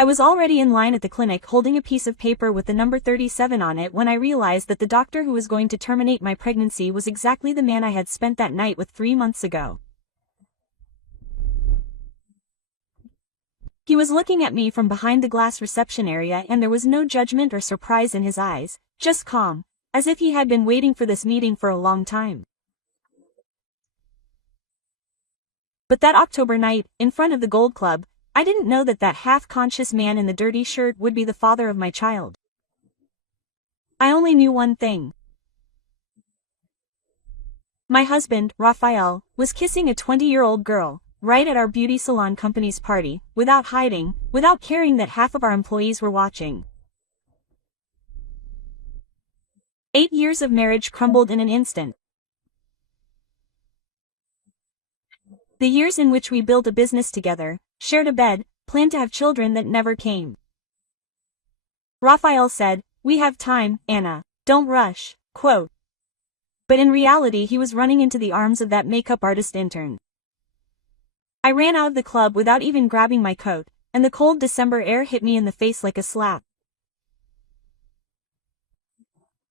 I was already in line at the clinic holding a piece of paper with the number 37 on it when I realized that the doctor who was going to terminate my pregnancy was exactly the man I had spent that night with 3 months ago. He was looking at me from behind the glass reception area, and there was no judgment or surprise in his eyes, just calm, as if he had been waiting for this meeting for a long time. But that October night, in front of the Gold Club, I didn't know that that half-conscious man in the dirty shirt would be the father of my child. I only knew one thing. My husband, Raphael, was kissing a 20-year-old girl, right at our beauty salon company's party, without hiding, without caring that half of our employees were watching. 8 years of marriage crumbled in an instant. The years in which we built a business together, shared a bed, planned to have children that never came. Raphael said, "We have time, Anna, don't rush," quote. But in reality he was running into the arms of that makeup artist intern. I ran out of the club without even grabbing my coat, and the cold December air hit me in the face like a slap.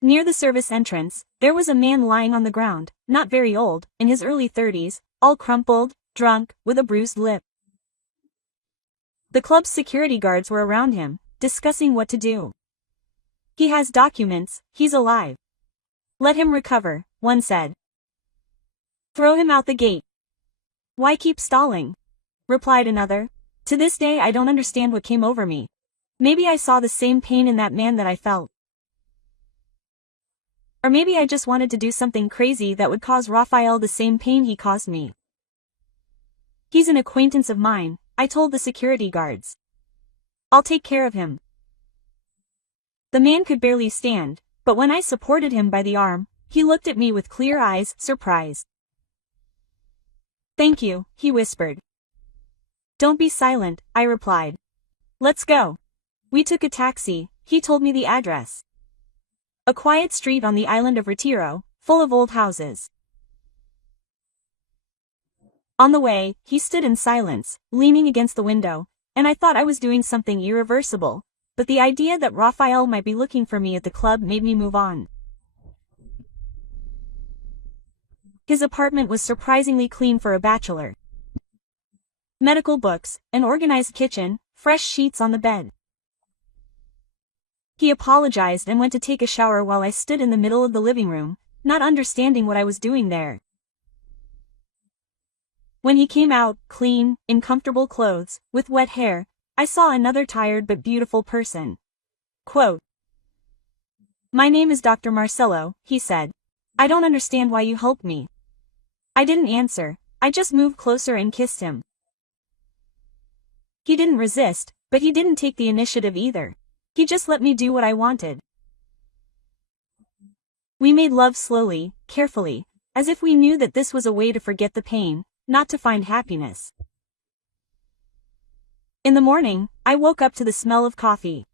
Near the service entrance, there was a man lying on the ground, not very old, in his early 30s, all crumpled, drunk, with a bruised lip. The club's security guards were around him, discussing what to do. "He has documents, he's alive. Let him recover," one said. "Throw him out the gate." "Why keep stalling?" replied another. To this day I don't understand what came over me. Maybe I saw the same pain in that man that I felt. Or maybe I just wanted to do something crazy that would cause Raphael the same pain he caused me. "He's an acquaintance of mine," I told the security guards. "I'll take care of him." The man could barely stand, but when I supported him by the arm, he looked at me with clear eyes, surprised. "Thank you," he whispered. "Don't be silent," I replied. "Let's go." We took a taxi, he told me the address. A quiet street on the island of Retiro, full of old houses. On the way, he stood in silence, leaning against the window, and I thought I was doing something irreversible, but the idea that Raphael might be looking for me at the club made me move on. His apartment was surprisingly clean for a bachelor. Medical books, an organized kitchen, fresh sheets on the bed. He apologized and went to take a shower while I stood in the middle of the living room, not understanding what I was doing there. When he came out, clean, in comfortable clothes, with wet hair, I saw another tired but beautiful person. Quote, "My name is Dr. Marcello," he said. "I don't understand why you helped me." I didn't answer, I just moved closer and kissed him. He didn't resist, but he didn't take the initiative either. He just let me do what I wanted. We made love slowly, carefully, as if we knew that this was a way to forget the pain, not to find happiness. In the morning, I woke up to the smell of coffee.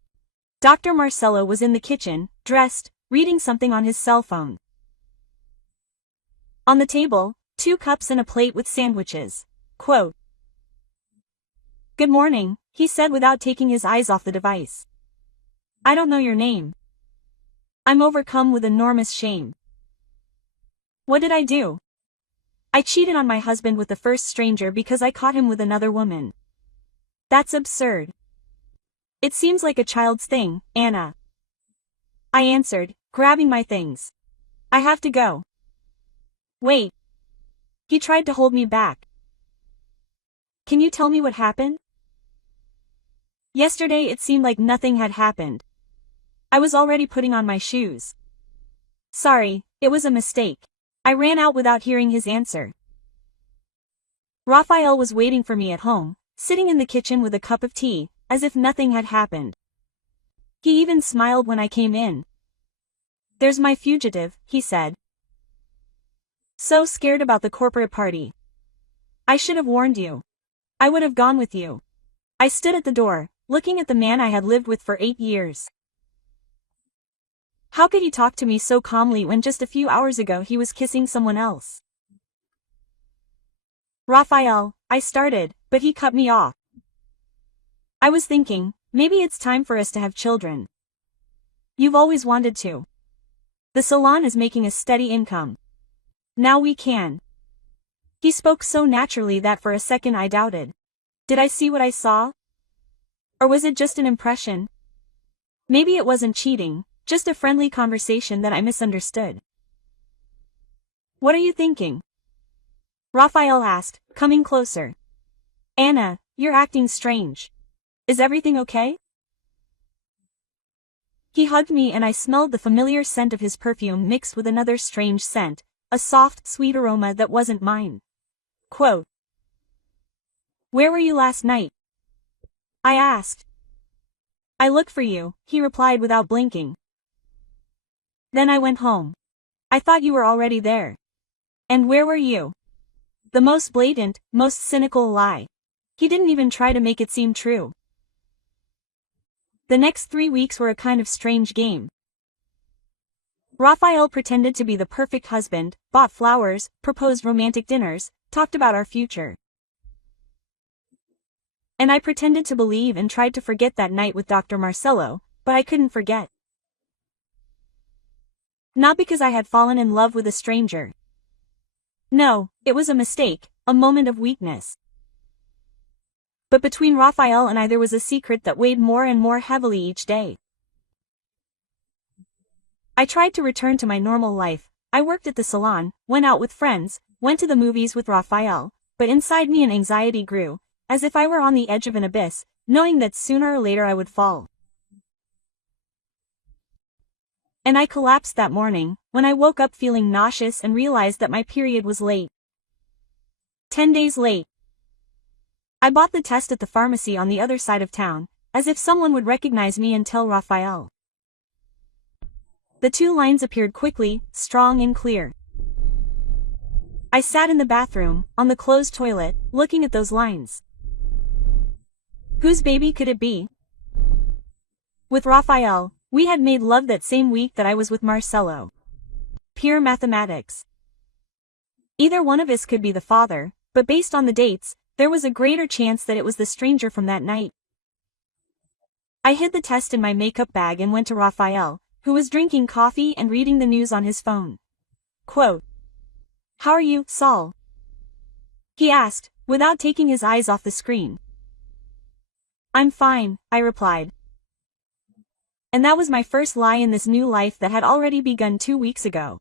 Dr. Marcello was in the kitchen, dressed, reading something on his cell phone. On the table, 2 cups and a plate with sandwiches. Quote, "Good morning," he said without taking his eyes off the device. "I don't know your name." I'm overcome with enormous shame. What did I do? I cheated on my husband with the first stranger because I caught him with another woman. That's absurd. It seems like a child's thing, Anna. I answered, grabbing my things. I have to go. Wait. He tried to hold me back. Can you tell me what happened? Yesterday it seemed like nothing had happened. I was already putting on my shoes. Sorry, it was a mistake. I ran out without hearing his answer. Raphael was waiting for me at home, sitting in the kitchen with a cup of tea, as if nothing had happened. He even smiled when I came in. There's my fugitive, he said. So scared about the corporate party. I should have warned you. I would have gone with you. I stood at the door, looking at the man I had lived with for 8 years. How could he talk to me so calmly when just a few hours ago he was kissing someone else? Raphael, I started, but he cut me off. I was thinking, maybe it's time for us to have children. You've always wanted to. The salon is making a steady income. Now we can. He spoke so naturally that for a second I doubted. Did I see what I saw? Or was it just an impression? Maybe it wasn't cheating, just a friendly conversation that I misunderstood. What are you thinking? Raphael asked, coming closer. Anna, you're acting strange. Is everything okay? He hugged me and I smelled the familiar scent of his perfume mixed with another strange scent, a soft, sweet aroma that wasn't mine. Quote. Where were you last night? I asked. I looked for you, he replied without blinking. Then I went home. I thought you were already there. And where were you? The most blatant, most cynical lie. He didn't even try to make it seem true. The next 3 weeks were a kind of strange game. Raphael pretended to be the perfect husband, bought flowers, proposed romantic dinners, talked about our future. And I pretended to believe and tried to forget that night with Dr. Marcello, but I couldn't forget. Not because I had fallen in love with a stranger. No, it was a mistake, a moment of weakness. But between Raphael and I there was a secret that weighed more and more heavily each day. I tried to return to my normal life. I worked at the salon, went out with friends, went to the movies with Raphael, but inside me an anxiety grew, as if I were on the edge of an abyss, knowing that sooner or later I would fall. And I collapsed that morning, when I woke up feeling nauseous and realized that my period was late. 10 days late. I bought the test at the pharmacy on the other side of town, as if someone would recognize me and tell Raphael. The 2 lines appeared quickly, strong and clear. I sat in the bathroom, on the closed toilet, looking at those lines. Whose baby could it be? With Raphael, we had made love that same week that I was with Marcello. Pure mathematics. Either one of us could be the father, but based on the dates, there was a greater chance that it was the stranger from that night. I hid the test in my makeup bag and went to Raphael, who was drinking coffee and reading the news on his phone. Quote. How are you, Saul? He asked, without taking his eyes off the screen. I'm fine, I replied. And that was my first lie in this new life that had already begun 2 weeks ago.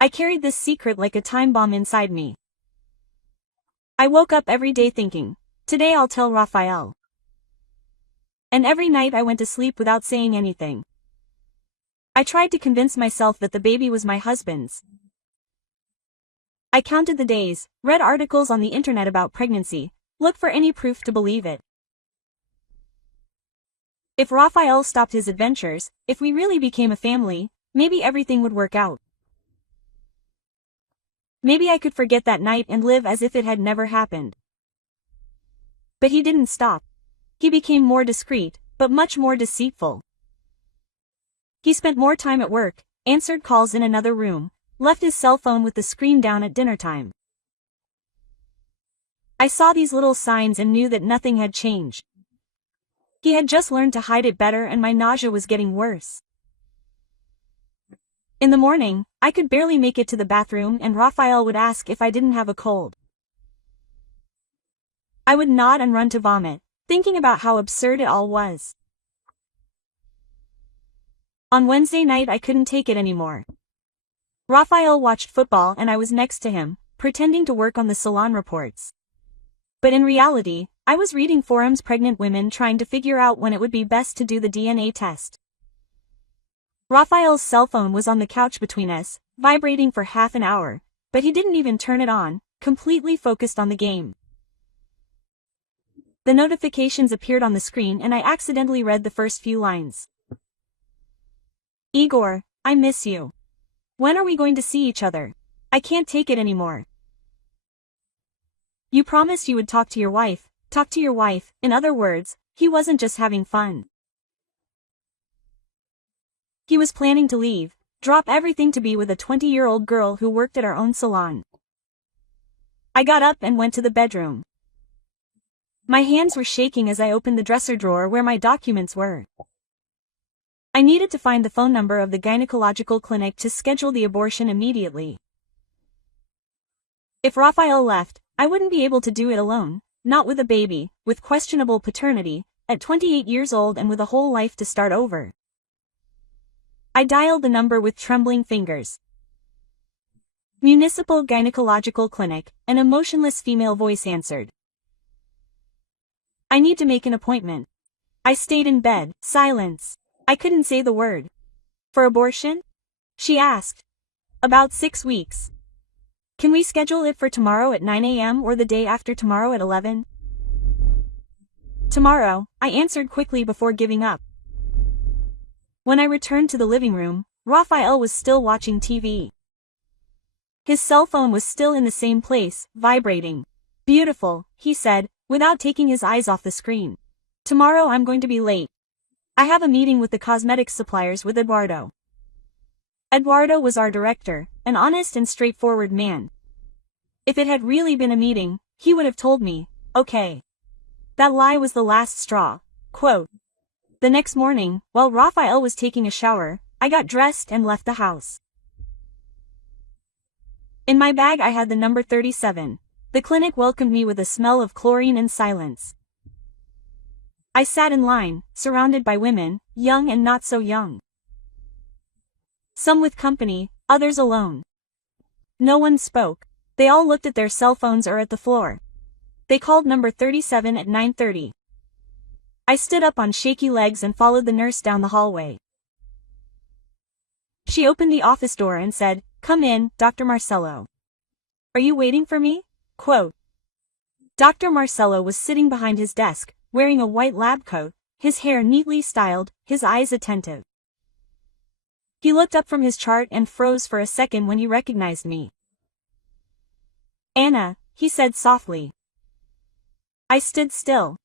I carried this secret like a time bomb inside me. I woke up every day thinking, today I'll tell Raphael. And every night I went to sleep without saying anything. I tried to convince myself that the baby was my husband's. I counted the days, read articles on the internet about pregnancy, looked for any proof to believe it. If Raphael stopped his adventures, if we really became a family, maybe everything would work out. Maybe I could forget that night and live as if it had never happened. But he didn't stop. He became more discreet, but much more deceitful. He spent more time at work, answered calls in another room, left his cell phone with the screen down at dinner time. I saw these little signs and knew that nothing had changed. He had just learned to hide it better and my nausea was getting worse. In the morning, I could barely make it to the bathroom and Raphael would ask if I didn't have a cold. I would nod and run to vomit, thinking about how absurd it all was. On Wednesday night I couldn't take it anymore. Raphael watched football and I was next to him, pretending to work on the salon reports. But in reality, I was reading forums pregnant women trying to figure out when it would be best to do the DNA test. Raphael's cell phone was on the couch between us, vibrating for half an hour, but he didn't even turn it on, completely focused on the game. The notifications appeared on the screen and I accidentally read the first few lines. Igor, I miss you. When are we going to see each other? I can't take it anymore. You promised you would talk to your wife. Talk to your wife. In other words, he wasn't just having fun. He was planning to leave, drop everything to be with a 20-year-old girl who worked at our own salon. I got up and went to the bedroom. My hands were shaking as I opened the dresser drawer where my documents were. I needed to find the phone number of the gynecological clinic to schedule the abortion immediately. If Raphael left, I wouldn't be able to do it alone, not with a baby, with questionable paternity, at 28 years old and with a whole life to start over. I dialed the number with trembling fingers. Municipal Gynecological Clinic, an emotionless female voice answered. I need to make an appointment. I stayed in bed, silence. I couldn't say the word. For abortion? She asked. About 6 weeks. Can we schedule it for tomorrow at 9 a.m. or the day after tomorrow at 11? Tomorrow, I answered quickly before giving up. When I returned to the living room, Raphael was still watching TV. His cell phone was still in the same place, vibrating. Beautiful, he said, without taking his eyes off the screen. Tomorrow I'm going to be late. I have a meeting with the cosmetics suppliers with Eduardo. Eduardo was our director, an honest and straightforward man. If it had really been a meeting, he would have told me, okay. That lie was the last straw. Quote. The next morning, while Raphael was taking a shower, I got dressed and left the house. In my bag I had the number 37. The clinic welcomed me with a smell of chlorine and silence. I sat in line, surrounded by women, young and not so young. Some with company, others alone. No one spoke. They all looked at their cell phones or at the floor. They called number 37 at 9:30. I stood up on shaky legs and followed the nurse down the hallway. She opened the office door and said, "Come in, Dr. Marcelo." "Are you waiting for me?" Quote. Dr. Marcelo was sitting behind his desk, wearing a white lab coat, his hair neatly styled, his eyes attentive. He looked up from his chart and froze for a second when he recognized me. "Anna," he said softly. I stood still.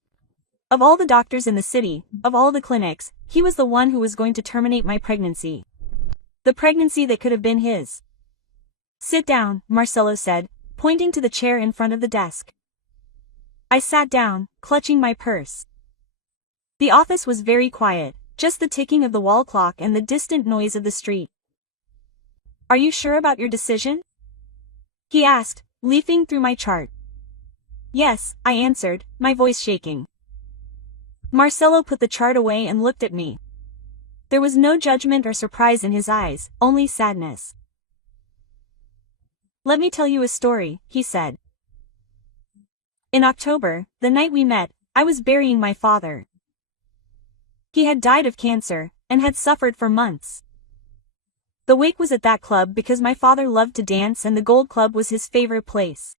Of all the doctors in the city, of all the clinics, he was the one who was going to terminate my pregnancy. The pregnancy that could have been his. "Sit down," Marcelo said, pointing to the chair in front of the desk. I sat down, clutching my purse. The office was very quiet, just the ticking of the wall clock and the distant noise of the street. "Are you sure about your decision?" he asked, leafing through my chart. "Yes," I answered, my voice shaking. Marcelo put the chart away and looked at me. There was no judgment or surprise in his eyes, only sadness. "Let me tell you a story," he said. In October, the night we met, I was burying my father. He had died of cancer, and had suffered for months. The wake was at that club because my father loved to dance and the Gold Club was his favorite place.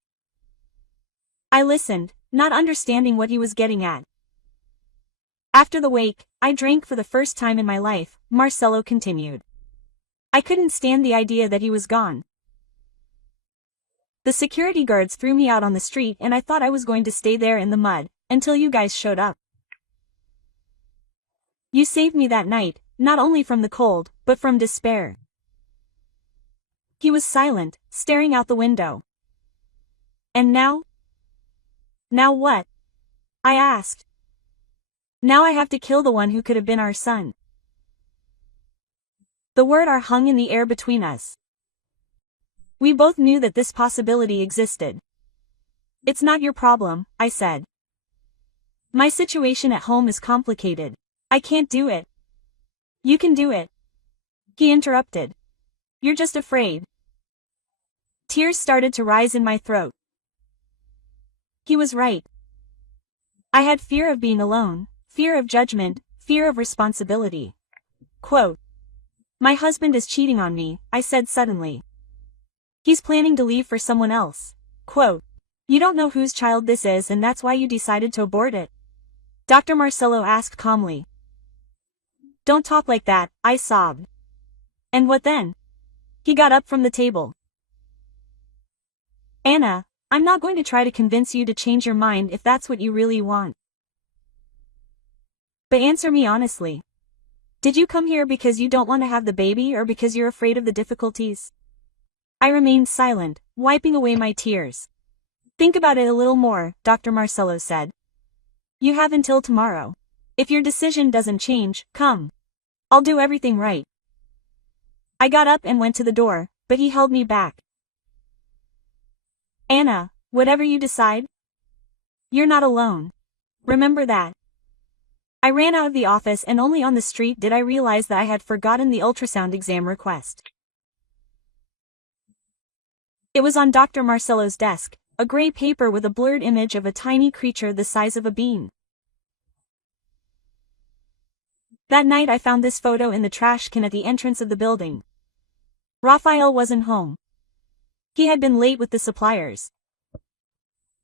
I listened, not understanding what he was getting at. After the wake, I drank for the first time in my life, Marcelo continued. I couldn't stand the idea that he was gone. The security guards threw me out on the street and I thought I was going to stay there in the mud, until you guys showed up. You saved me that night, not only from the cold, but from despair. He was silent, staring out the window. And now? Now what? I asked. Now I have to kill the one who could have been our son. The word "our" hung in the air between us. We both knew that this possibility existed. It's not your problem, I said. My situation at home is complicated. I can't do it. You can do it. He interrupted. You're just afraid. Tears started to rise in my throat. He was right. I had fear of being alone, fear of judgment, fear of responsibility. Quote. My husband is cheating on me, I said suddenly. He's planning to leave for someone else. Quote. You don't know whose child this is and that's why you decided to abort it? Dr. Marcelo asked calmly. Don't talk like that, I sobbed. And what then? He got up from the table. Anna, I'm not going to try to convince you to change your mind if that's what you really want. But answer me honestly. Did you come here because you don't want to have the baby or because you're afraid of the difficulties? I remained silent, wiping away my tears. Think about it a little more, Dr. Marcelo said. You have until tomorrow. If your decision doesn't change, come. I'll do everything right. I got up and went to the door, but he held me back. Anna, whatever you decide, you're not alone. Remember that. I ran out of the office and only on the street did I realize that I had forgotten the ultrasound exam request. It was on Dr. Marcello's desk, a gray paper with a blurred image of a tiny creature the size of a bean. That night I found this photo in the trash can at the entrance of the building. Raphael wasn't home. He had been late with the suppliers.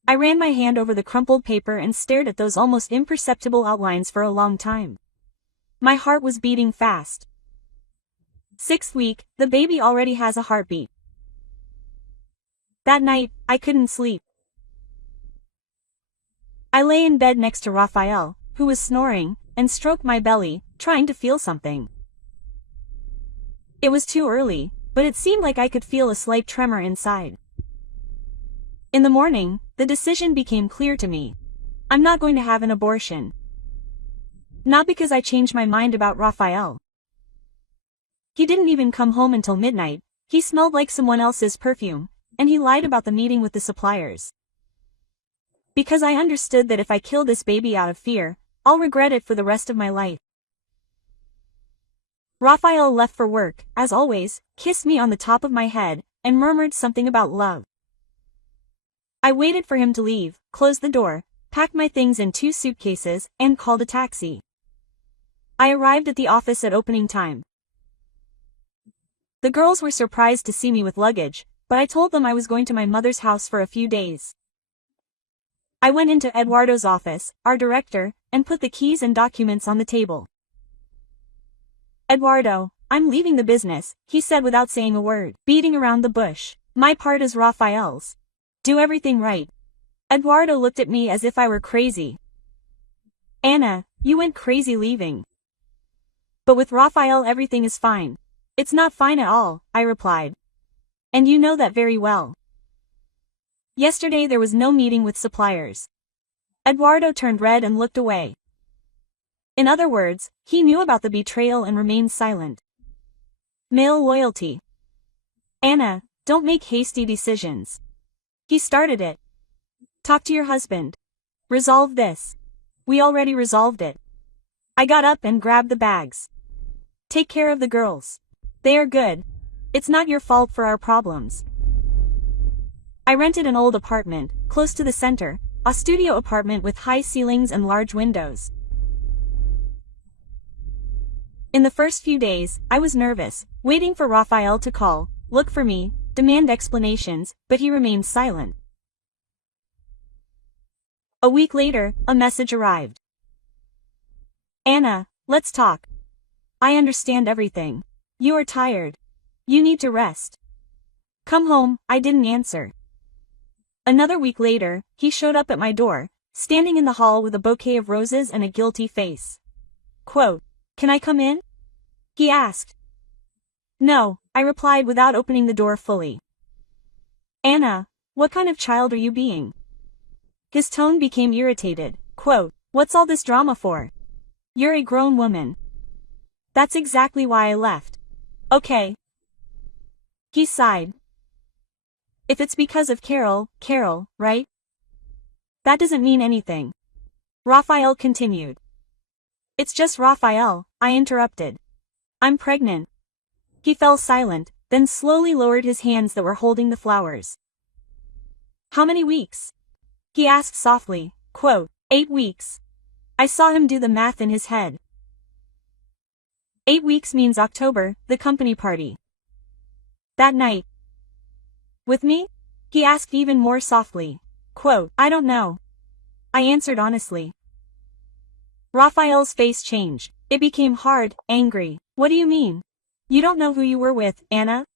I ran my hand over the crumpled paper and stared at those almost imperceptible outlines for a long time. My heart was beating fast. 6th week, the baby already has a heartbeat. That night, I couldn't sleep. I lay in bed next to Raphael, who was snoring, and stroked my belly, trying to feel something. It was too early, but it seemed like I could feel a slight tremor inside. In the morning, the decision became clear to me. I'm not going to have an abortion. Not because I changed my mind about Raphael. He didn't even come home until midnight, he smelled like someone else's perfume, and he lied about the meeting with the suppliers. Because I understood that if I kill this baby out of fear, I'll regret it for the rest of my life. Raphael left for work, as always, kissed me on the top of my head, and murmured something about love. I waited for him to leave, closed the door, packed my things in 2 suitcases, and called a taxi. I arrived at the office at opening time. The girls were surprised to see me with luggage, but I told them I was going to my mother's house for a few days. I went into Eduardo's office, our director, and put the keys and documents on the table. Eduardo, I'm leaving the business, he said without saying a word, beating around the bush. My part is Raphael's. Do everything right. Eduardo looked at me as if I were crazy. Anna, you went crazy leaving. But with Raphael everything is fine. It's not fine at all, I replied. And you know that very well. Yesterday there was no meeting with suppliers. Eduardo turned red and looked away. In other words, he knew about the betrayal and remained silent. Male loyalty. Anna, don't make hasty decisions. He started it. Talk to your husband. Resolve this. We already resolved it. I got up and grabbed the bags. Take care of the girls. They are good. It's not your fault for our problems. I rented an old apartment, close to the center, a studio apartment with high ceilings and large windows. In the first few days, I was nervous, waiting for Raphael to call, look for me, demand explanations, but he remained silent. A week later, a message arrived. Anna, let's talk. I understand everything. You are tired. You need to rest. Come home. I didn't answer. Another week later, he showed up at my door, standing in the hall with a bouquet of roses and a guilty face. Quote, "Can I come in?" he asked. No, I replied without opening the door fully. Anna, what kind of child are you being? His tone became irritated. Quote, "What's all this drama for? You're a grown woman." That's exactly why I left. Okay. He sighed. If it's because of Carol, right? That doesn't mean anything. Raphael continued. It's just Raphael, I interrupted. I'm pregnant. He fell silent, then slowly lowered his hands that were holding the flowers. How many weeks? He asked softly. Quote, 8 weeks. I saw him do the math in his head. 8 weeks means October, the company party. That night. With me? He asked even more softly. Quote, I don't know. I answered honestly. Raphael's face changed. It became hard, angry. What do you mean? You don't know who you were with, Anna?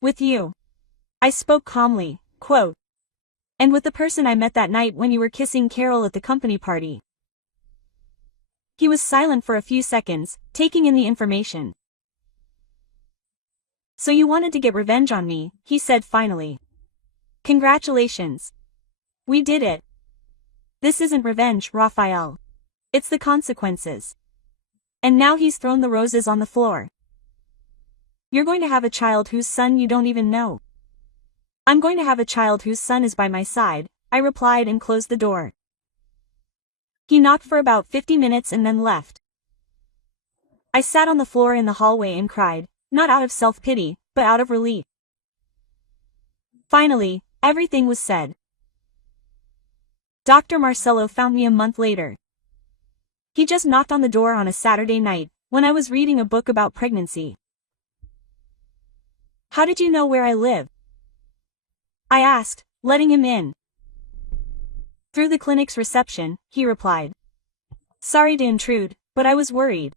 With you. I spoke calmly. Quote, and with the person I met that night when you were kissing Carol at the company party. He was silent for a few seconds, taking in the information. So you wanted to get revenge on me, he said finally. Congratulations. We did it. This isn't revenge, Raphael. It's the consequences. And now he's thrown the roses on the floor. You're going to have a child whose son you don't even know. I'm going to have a child whose son is by my side, I replied and closed the door. He knocked for about 50 minutes and then left. I sat on the floor in the hallway and cried, not out of self-pity, but out of relief. Finally, everything was said. Dr. Marcello found me a month later. He just knocked on the door on a Saturday night, when I was reading a book about pregnancy. How did you know where I live? I asked, letting him in. Through the clinic's reception, he replied. Sorry to intrude, but I was worried.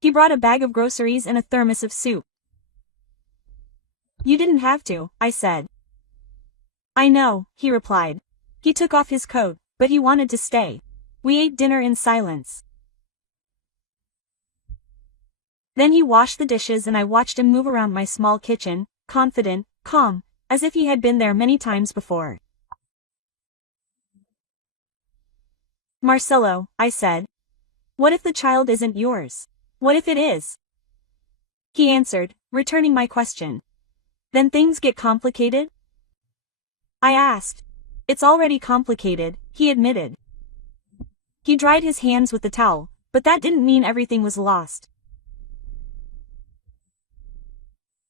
He brought a bag of groceries and a thermos of soup. You didn't have to, I said. I know, he replied. He took off his coat, but he wanted to stay. We ate dinner in silence. Then he washed the dishes and I watched him move around my small kitchen, confident, calm, as if he had been there many times before. Marcello, I said. What if the child isn't yours? What if it is? He answered, returning my question. Then things get complicated? I asked. It's already complicated, he admitted. He dried his hands with the towel, but that didn't mean everything was lost.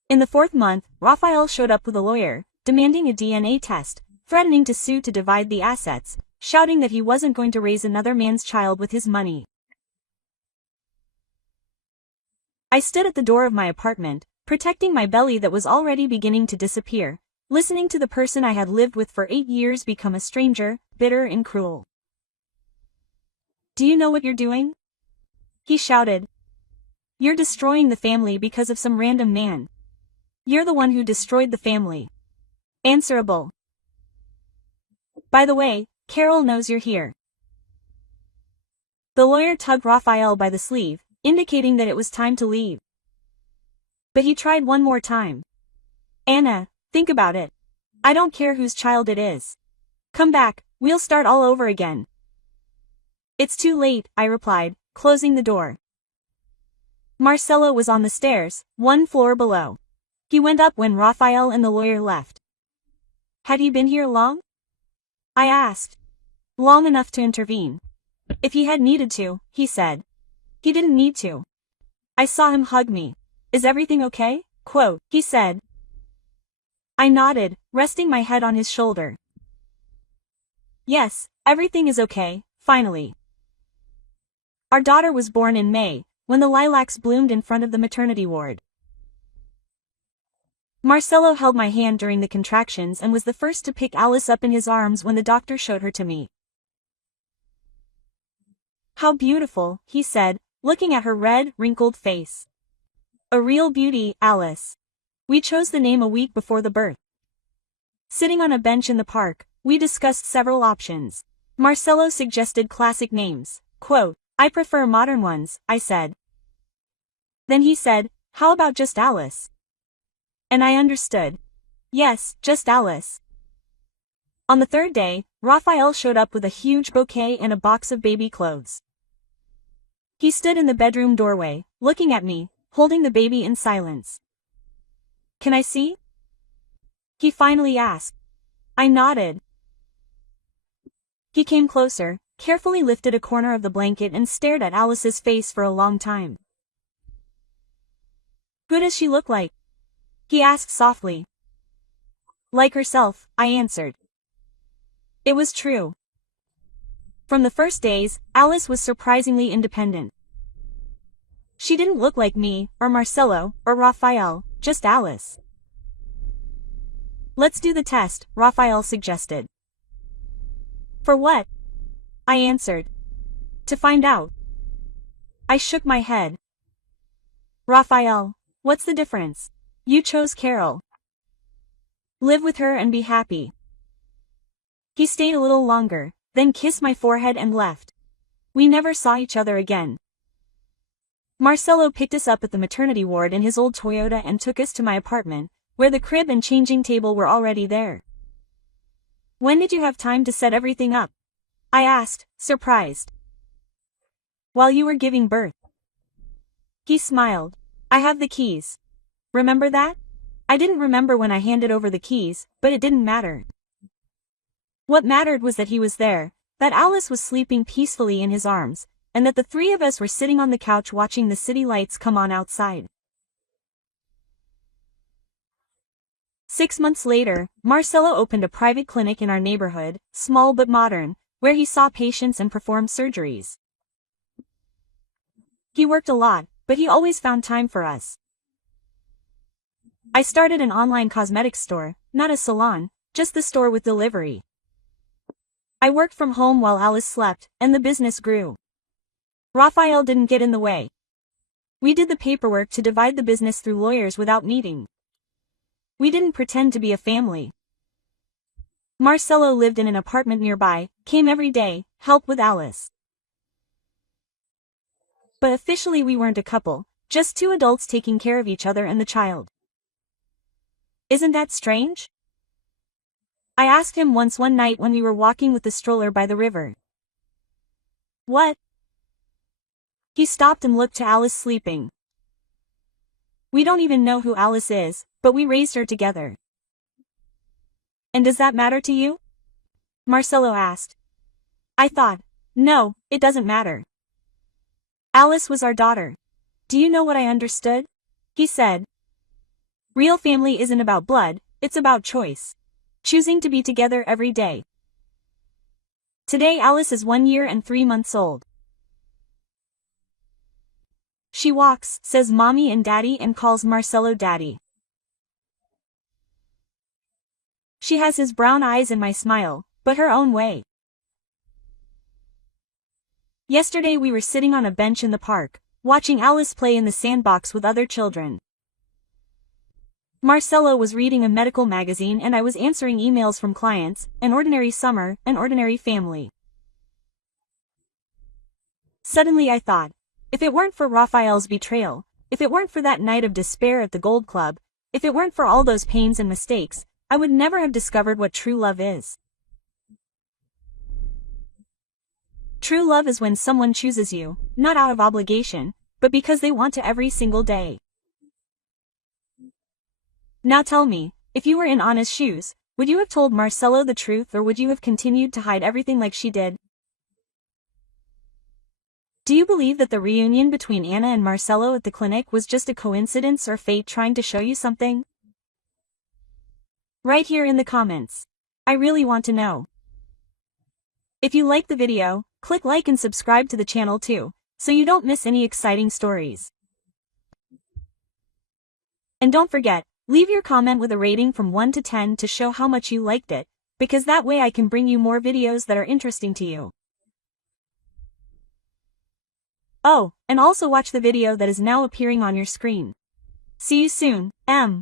In the 4th month, Raphael showed up with a lawyer, demanding a DNA test, threatening to sue to divide the assets, shouting that he wasn't going to raise another man's child with his money. I stood at the door of my apartment, protecting my belly that was already beginning to disappear, listening to the person I had lived with for 8 years become a stranger, bitter and cruel. Do you know what you're doing? He shouted. You're destroying the family because of some random man. You're the one who destroyed the family. Answerable. By the way, Carol knows you're here. The lawyer tugged Raphael by the sleeve, indicating that it was time to leave. But he tried one more time. Anna, think about it. I don't care whose child it is. Come back, we'll start all over again. It's too late, I replied, closing the door. Marcello was on the stairs, 1 floor below. He went up when Raphael and the lawyer left. Had he been here long? I asked. Long enough to intervene. If he had needed to, he said. He didn't need to. I saw him hug me. Is everything okay? He said. I nodded, resting my head on his shoulder. Yes, everything is okay, finally. Our daughter was born in May, when the lilacs bloomed in front of the maternity ward. Marcello held my hand during the contractions and was the first to pick Alice up in his arms when the doctor showed her to me. How beautiful, he said, looking at her red, wrinkled face. A real beauty, Alice. We chose the name a week before the birth. Sitting on a bench in the park, we discussed several options. Marcello suggested classic names. I prefer modern ones, I said. Then he said, how about just Alice? And I understood. Yes, just Alice. On the 3rd day, Raphael showed up with a huge bouquet and a box of baby clothes. He stood in the bedroom doorway, looking at me, holding the baby in silence. Can I see? He finally asked. I nodded. He came closer, carefully lifted a corner of the blanket and stared at Alice's face for a long time. Who does she look like? He asked softly. Like herself, I answered. It was true. From the first days, Alice was surprisingly independent. She didn't look like me, or Marcello, or Raphael, just Alice. Let's do the test, Raphael suggested. For what? I answered. To find out. I shook my head. Raphael, what's the difference? You chose Carol. Live with her and be happy. He stayed a little longer, then kissed my forehead and left. We never saw each other again. Marcello picked us up at the maternity ward in his old Toyota and took us to my apartment, where the crib and changing table were already there. When did you have time to set everything up? I asked, surprised. While you were giving birth. He smiled. I have the keys. Remember that? I didn't remember when I handed over the keys, but it didn't matter. What mattered was that he was there, that Alice was sleeping peacefully in his arms, and that the three of us were sitting on the couch watching the city lights come on outside. 6 months later, Marcelo opened a private clinic in our neighborhood, small but modern, where he saw patients and performed surgeries. He worked a lot, but he always found time for us. I started an online cosmetics store, not a salon, just the store with delivery. I worked from home while Alice slept, and the business grew. Raphael didn't get in the way. We did the paperwork to divide the business through lawyers without meeting. We didn't pretend to be a family. Marcelo lived in an apartment nearby, came every day, helped with Alice. But officially we weren't a couple, just two adults taking care of each other and the child. Isn't that strange? I asked him once one night when we were walking with the stroller by the river. What? He stopped and looked to Alice sleeping. We don't even know who Alice is, but we raised her together. And does that matter to you? Marcelo asked. I thought, no, it doesn't matter. Alice was our daughter. Do you know what I understood? He said. Real family isn't about blood, it's about choice. Choosing to be together every day. Today Alice is 1 year and 3 months old. She walks, says mommy and daddy, and calls Marcelo daddy. She has his brown eyes and my smile, but her own way. Yesterday we were sitting on a bench in the park, watching Alice play in the sandbox with other children. Marcelo was reading a medical magazine and I was answering emails from clients, an ordinary summer, an ordinary family. Suddenly I thought, if it weren't for Raphael's betrayal, if it weren't for that night of despair at the Gold Club, if it weren't for all those pains and mistakes, I would never have discovered what true love is. True love is when someone chooses you, not out of obligation, but because they want to every single day. Now tell me, if you were in Anna's shoes, would you have told Marcelo the truth or would you have continued to hide everything like she did? Do you believe that the reunion between Anna and Marcelo at the clinic was just a coincidence or fate trying to show you something? Write here in the comments. I really want to know. If you liked the video, click like and subscribe to the channel too, so you don't miss any exciting stories. And don't forget, leave your comment with a rating from 1 to 10 to show how much you liked it, because that way I can bring you more videos that are interesting to you. Oh, and also watch the video that is now appearing on your screen. See you soon, M.